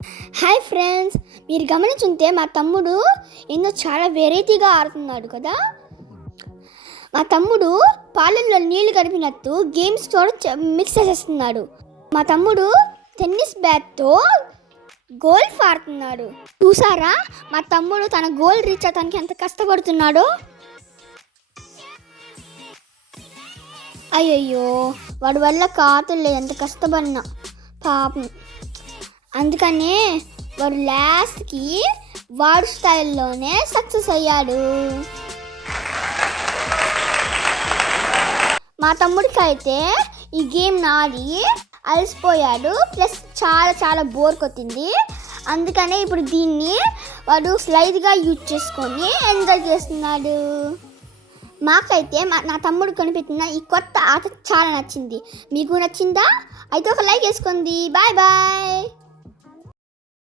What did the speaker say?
Hi friends, మీరు గమనించుంటే మా తమ్ముడు ఏందో చాలా వెరైటీగా ఆడుతున్నాడు కదా. మా తమ్ముడు పాలల్లో నీళ్లు కలిపినట్టు గేమ్స్ కూడా మిక్స్ చేసేస్తున్నాడు. మా తమ్ముడు టెన్నిస్ బ్యాట్తో గోల్ఫ్ ఆడుతున్నాడు. చూసారా మా తమ్ముడు తన గోల్ రీచ్ అవడానికి ఎంత కష్టపడుతున్నాడో. అయ్యయ్యో, వాడి వల్ల కాతులే ఎంత కష్టపడినా పాపం. అందుకనే వాడు లాస్ట్కి వాడు స్టైల్లోనే సక్సెస్ అయ్యాడు. మా తమ్ముడికి అయితే ఈ గేమ్ ఆడి అలసిపోయాడు, ప్లస్ చాలా చాలా బోర్ కొట్టింది. అందుకనే ఇప్పుడు దీన్ని వాడు స్లైడ్గా యూజ్ చేసుకొని ఎంజాయ్ చేస్తున్నాడు. మాకైతే నా తమ్ముడు కనిపెట్టిన ఈ కొత్త ఆట చాలా నచ్చింది. మీకు నచ్చిందా? అయితే ఒక లైక్ వేసుకోండి. Bye bye.